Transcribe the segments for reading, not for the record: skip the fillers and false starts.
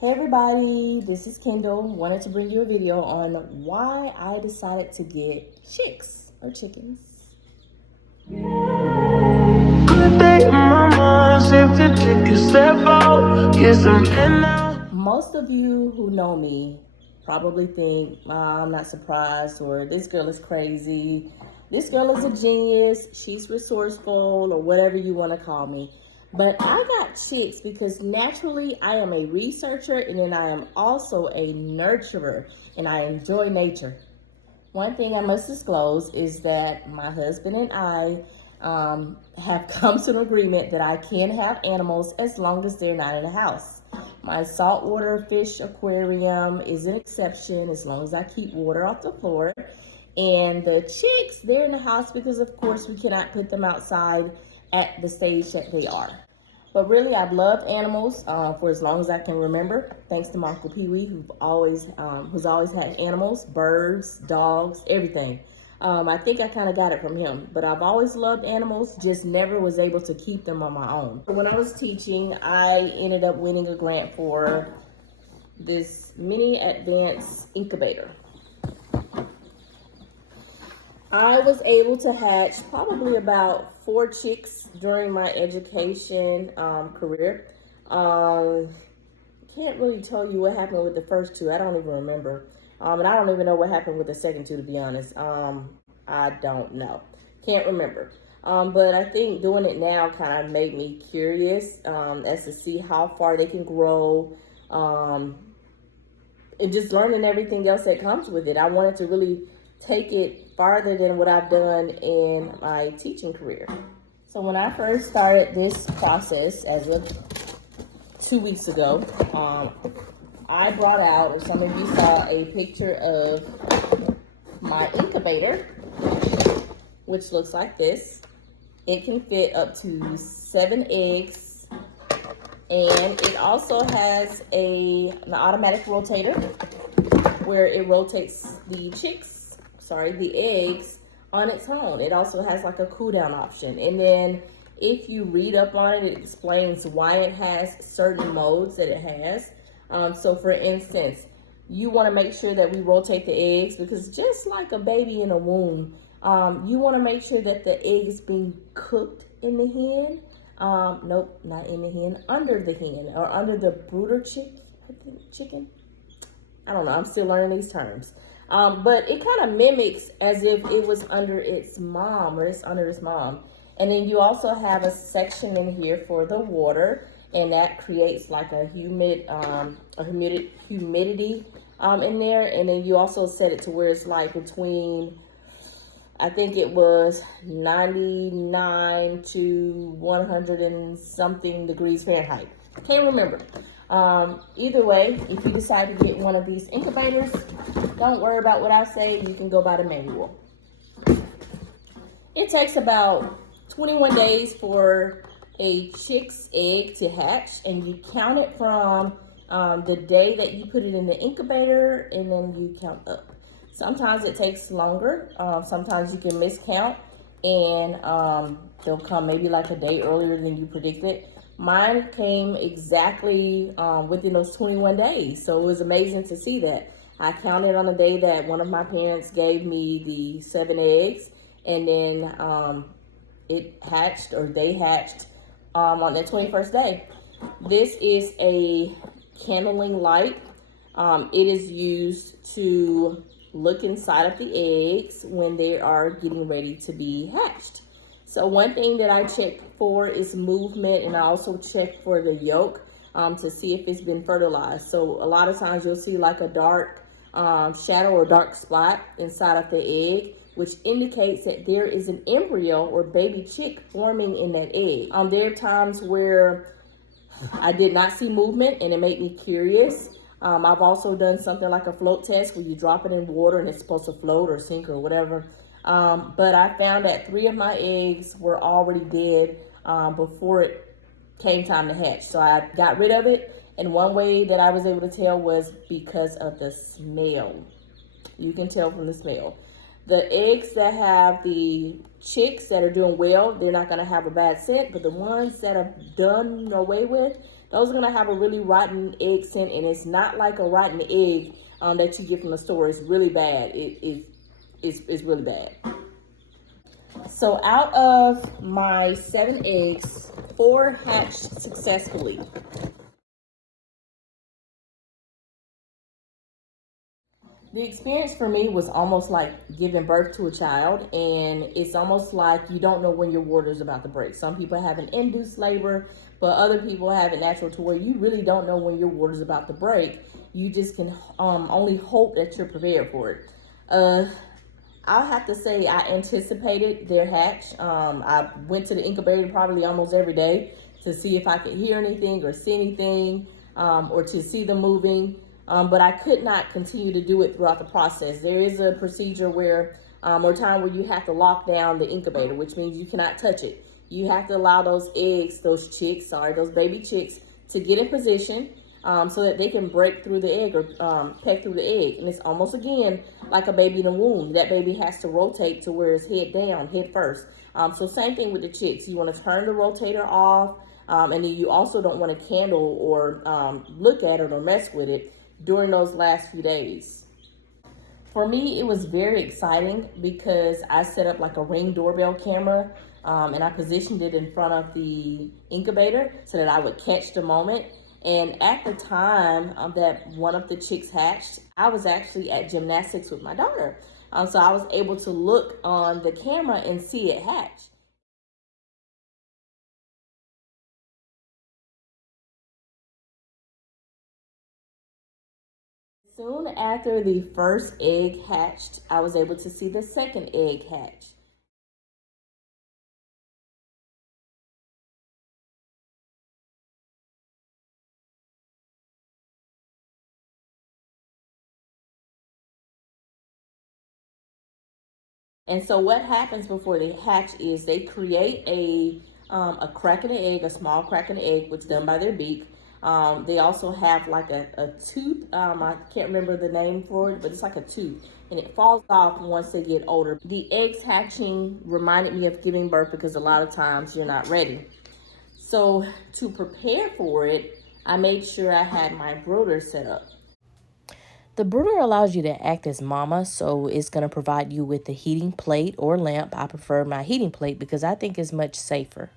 Hey everybody, this is Kendall. Wanted to bring you a video on why I decided to get chicks or chickens. Most of you who know me probably think, I'm not surprised, or this girl is crazy, this girl is a genius, she's resourceful, or whatever you want to call me. But I got chicks because naturally I am a researcher, and then I am also a nurturer, and I enjoy nature. One thing I must disclose is that my husband and I have come to an agreement that I can have animals as long as they're not in the house. My saltwater fish aquarium is an exception as long as I keep water off the floor. And the chicks, they're in the house because, of course, we cannot put them outside at the stage that they are. But really, I've loved animals for as long as I can remember, thanks to my Uncle Pee Wee, who's always had animals, birds, dogs, everything. I think I kind of got it from him, but I've always loved animals, just never was able to keep them on my own. When I was teaching, I ended up winning a grant for this mini advanced incubator. I was able to hatch probably about 4 chicks during my education career. Can't really tell you what happened with the first 2. I don't even remember. And I don't even know what happened with the second 2, to be honest. I don't know. Can't remember. But I think doing it now kind of made me curious as to see how far they can grow. And just learning everything else that comes with it. I wanted to really take it farther than what I've done in my teaching career. So when I first started this process, as of 2 weeks ago, I brought out, if some of you saw, a picture of my incubator, which looks like this. It can fit up to 7 eggs, and it also has an automatic rotator where it rotates the eggs on its own. It also has like a cool down option. And then if you read up on it, it explains why it has certain modes that it has. So for instance, you want to make sure that we rotate the eggs because just like a baby in a womb, you want to make sure that the egg is being cooked in the hen. Nope, not in the hen, under the hen or under the brooder chicken. I don't know, I'm still learning these terms. But it kind of mimics as if it was under its mom, or it's under its mom. And then you also have a section in here for the water, and that creates like a humidity in there. And then you also set it to where it's like between, I think it was 99 to 100 and something degrees Fahrenheit. Can't remember. Either way, if you decide to get one of these incubators, don't worry about what I say. You can go by the manual. It takes about 21 days for a chick's egg to hatch, and you count it from the day that you put it in the incubator, and then you count up. Sometimes it takes longer. Sometimes you can miscount, and they'll come maybe like a day earlier than you predicted. Mine came exactly within those 21 days. So it was amazing to see that. I counted on the day that one of my parents gave me the 7 eggs, and then it hatched, or they hatched on the 21st day. This is a candling light. It is used to look inside of the eggs when they are getting ready to be hatched. So one thing that I check for is movement, and I also check for the yolk to see if it's been fertilized. So a lot of times you'll see like a dark shadow or dark spot inside of the egg, which indicates that there is an embryo or baby chick forming in that egg. There are times where I did not see movement, and it made me curious. I've also done something like a float test where you drop it in water and it's supposed to float or sink or whatever. But I found that 3 of my eggs were already dead before it came time to hatch. So I got rid of it. And one way that I was able to tell was because of the smell. You can tell from the smell. The eggs that have the chicks that are doing well, they're not going to have a bad scent. But the ones that are done away with, those are gonna have a really rotten egg scent, and it's not like a rotten egg that you get from the store. It's really bad. It's really bad. So out of my 7 eggs, 4 hatched successfully. The experience for me was almost like giving birth to a child, and it's almost like you don't know when your water is about to break. Some people have an induced labor, but other people have it natural to where you really don't know when your water is about to break. You just can only hope that you're prepared for it. I'll have to say I anticipated their hatch. I went to the incubator probably almost every day to see if I could hear anything or see anything, or to see them moving. But I could not continue to do it throughout the process. There is a procedure where, or time where you have to lock down the incubator, which means you cannot touch it. You have to allow those those baby chicks to get in position so that they can break through the egg or peck through the egg. And it's almost, again, like a baby in a womb. That baby has to rotate to where it's head down, head first. So same thing with the chicks. You want to turn the rotator off, and then you also don't want to candle or look at it or mess with it during those last few days. For me, it was very exciting because I set up like a Ring doorbell camera, and I positioned it in front of the incubator so that I would catch the moment. And at the time that one of the chicks hatched, I was actually at gymnastics with my daughter. So I was able to look on the camera and see it hatch. Soon after the first egg hatched, I was able to see the second egg hatch. And so what happens before they hatch is they create a crack in the egg, a small crack in the egg, which is done by their beak. They also have like a tooth. I can't remember the name for it, but it's like a tooth, and it falls off once they get older. The eggs hatching reminded me of giving birth because a lot of times you're not ready. So to prepare for it, I made sure I had my brooder set up. The brooder allows you to act as mama, so it's going to provide you with a heating plate or lamp. I prefer my heating plate because I think it's much safer.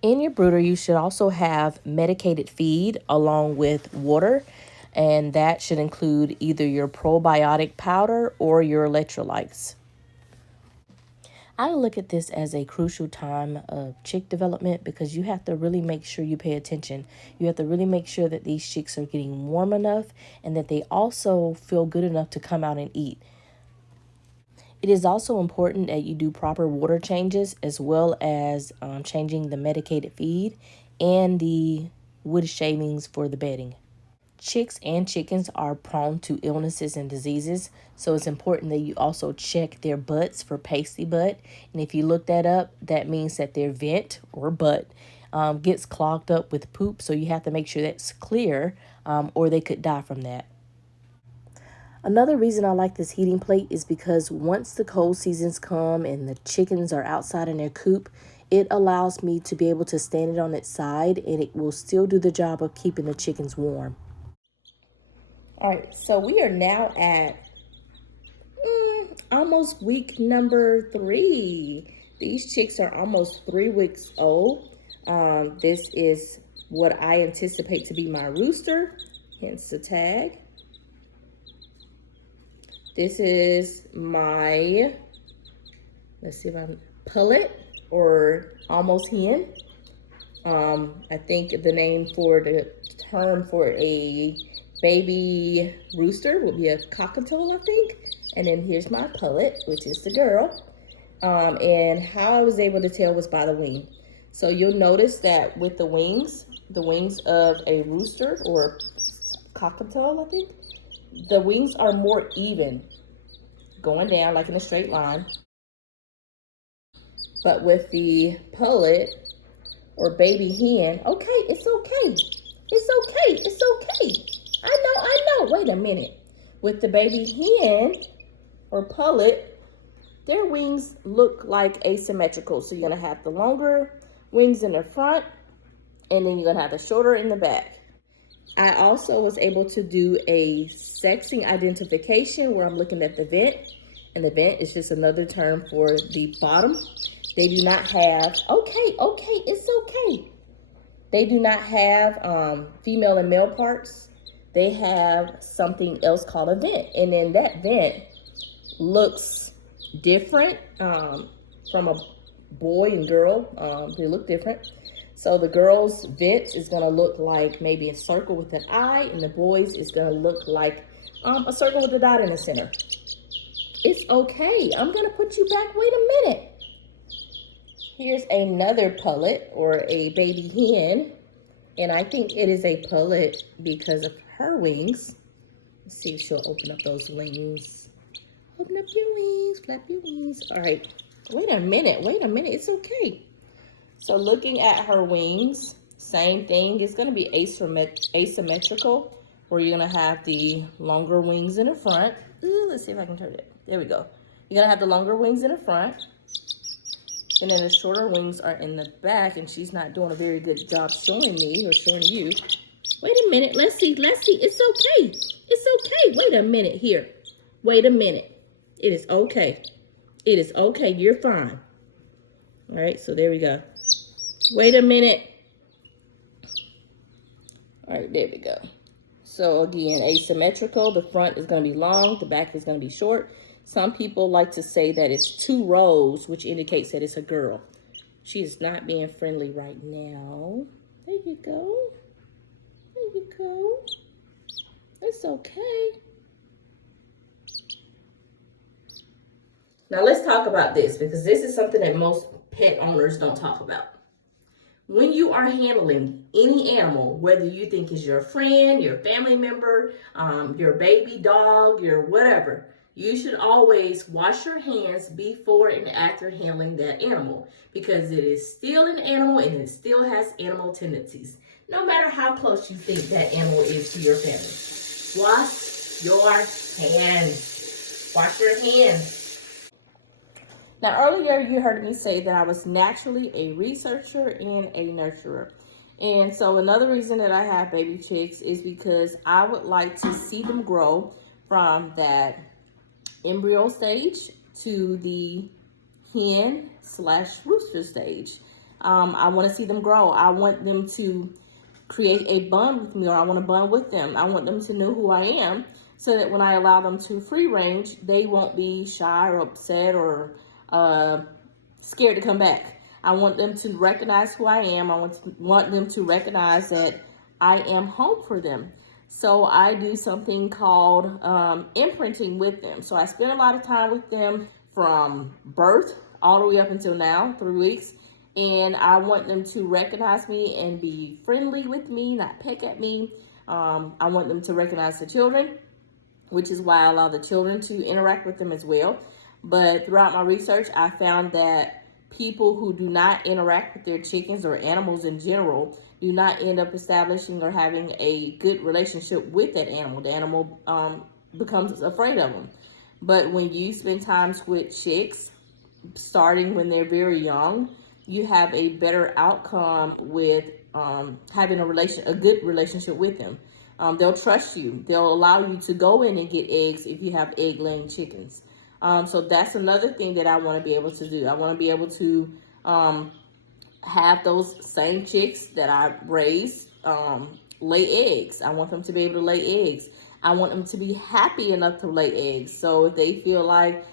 In your brooder, you should also have medicated feed along with water, and that should include either your probiotic powder or your electrolytes. I look at this as a crucial time of chick development because you have to really make sure you pay attention. You have to really make sure that these chicks are getting warm enough and that they also feel good enough to come out and eat. It is also important that you do proper water changes as well as changing the medicated feed and the wood shavings for the bedding. Chicks and chickens are prone to illnesses and diseases, so it's important that you also check their butts for pasty butt. And if you look that up, that means that their vent or butt gets clogged up with poop, so you have to make sure that's clear, or they could die from that. Another reason I like this heating plate is because once the cold seasons come and the chickens are outside in their coop, it allows me to be able to stand it on its side, and it will still do the job of keeping the chickens warm. All right, so we are now at almost week number 3. These chicks are almost 3 weeks old. This is what I anticipate to be my rooster, hence the tag. This is my, let's see if I'm pullet or almost hen. I think the name for the term for a baby rooster would be a cockatiel, I think. And then here's my pullet, which is the girl. And how I was able to tell was by the wing. So you'll notice that with the wings of a rooster or cockatiel, I think, the wings are more even, going down like in a straight line. But with the pullet or baby hen, okay, it's okay. It's okay, it's okay. I know, wait a minute. With the baby hen or pullet, their wings look like asymmetrical. So you're gonna have the longer wings in the front and then you're gonna have the shoulder in the back. I also was able to do a sexing identification where I'm looking at the vent, and the vent is just another term for the bottom. They do not have, okay, it's okay. They do not have female and male parts. They have something else called a vent. And then that vent looks different from a boy and girl. They look different. So the girl's vent is gonna look like maybe a circle with an eye, and the boy's is gonna look like a circle with a dot in the center. It's okay. I'm gonna put you back. Wait a minute. Here's another pullet or a baby hen. And I think it is a pullet because of her wings. Let's see if she'll open up those wings. Open up your wings, flap your wings. All right, wait a minute, it's okay. So looking at her wings, same thing. It's gonna be asymmetrical, where you're gonna have the longer wings in the front. Ooh, let's see if I can turn it. There we go. You're gonna have the longer wings in the front. And then the shorter wings are in the back, and she's not doing a very good job showing me or showing you. Wait a minute, let's see, it's okay. It's okay, wait a minute here. Wait a minute, it is okay. It is okay, you're fine. All right, so there we go. Wait a minute. All right, there we go. So again, asymmetrical, the front is gonna be long, the back is gonna be short. Some people like to say that it's 2 rows, which indicates that it's a girl. She is not being friendly right now. There you go. There you go. It's okay. Now let's talk about this, because this is something that most pet owners don't talk about. When you are handling any animal, whether you think is your friend, your family member, your baby dog, your whatever, you should always wash your hands before and after handling that animal, because it is still an animal and it still has animal tendencies, no matter how close you think that animal is to your family. Wash your hands. Wash your hands. Now, earlier you heard me say that I was naturally a researcher and a nurturer. And so another reason that I have baby chicks is because I would like to see them grow from that embryo stage to the hen/rooster stage. I want to see them grow. I want them to create a bond with me, or I want to bond with them. I want them to know who I am, so that when I allow them to free range, they won't be shy or upset or scared to come back. I want them to recognize who I am. I want them to recognize that I am home for them. So I do something called imprinting with them. So I spend a lot of time with them from birth all the way up until now, 3 weeks. And I want them to recognize me and be friendly with me, not peck at me. I want them to recognize the children, which is why I allow the children to interact with them as well. But throughout my research, I found that people who do not interact with their chickens or animals in general do not end up establishing or having a good relationship with that animal. The animal becomes afraid of them. But when you spend time with chicks, starting when they're very young, you have a better outcome with having a good relationship with them. They'll trust you. They'll allow you to go in and get eggs if you have egg-laying chickens. So that's another thing that I want to be able to do. I want to be able to have those same chicks that I raise lay eggs. I want them to be able to lay eggs. I want them to be happy enough to lay eggs. So if they feel like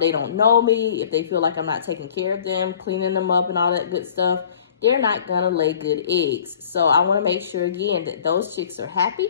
they don't know me, if they feel like I'm not taking care of them, cleaning them up and all that good stuff, they're not gonna lay good eggs. So I want to make sure, again, that those chicks are happy,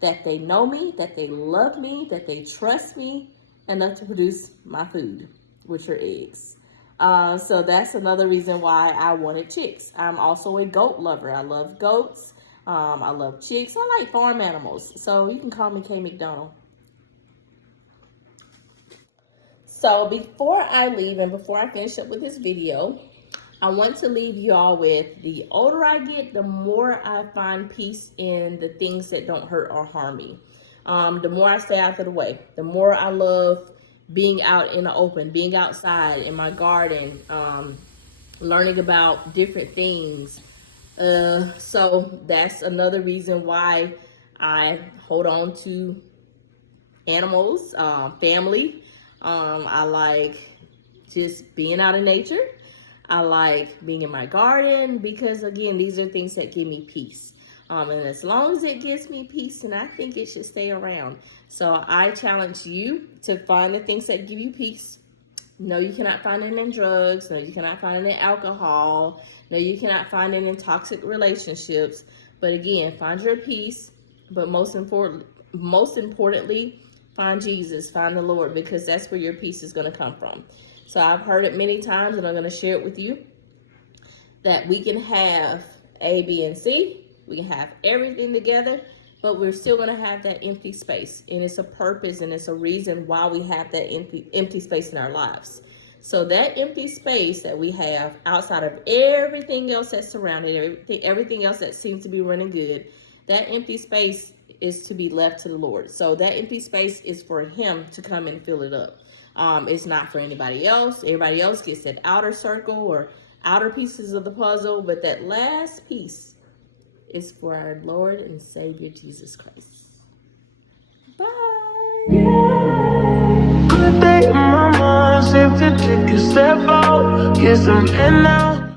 that they know me, that they love me, that they trust me enough to produce my food, which are eggs. So that's another reason why I wanted chicks. I'm also a goat lover. I love goats. I love chicks. I like farm animals. So you can call me K McDonald. So before I leave and before I finish up with this video, I want to leave you all with, the older I get, the more I find peace in the things that don't hurt or harm me. The more I stay out of the way, the more I love being out in the open, being outside in my garden, learning about different things, So that's another reason why I hold on to animals, family. I like just being out in nature. I like being in my garden because, again, these are things that give me peace. And as long as it gives me peace, and I think it should stay around. So I challenge you to find the things that give you peace. No, you cannot find it in drugs. No, you cannot find it in alcohol. No, you cannot find it in toxic relationships. But again, find your peace. But most importantly, find Jesus, find the Lord, because that's where your peace is going to come from. So I've heard it many times, and I'm going to share it with you, that we can have A, B, and C. We can have everything together, but we're still going to have that empty space. And it's a purpose and it's a reason why we have that empty space in our lives. So that empty space that we have outside of everything else that's surrounded, everything else that seems to be running good, that empty space is to be left to the Lord. So that empty space is for Him to come and fill it up. It's not for anybody else. Everybody else gets that outer circle or outer pieces of the puzzle, but that last piece is for our Lord and Savior Jesus Christ. Bye. Good day, mama. Safe to take a step out. Yes, I'm in now.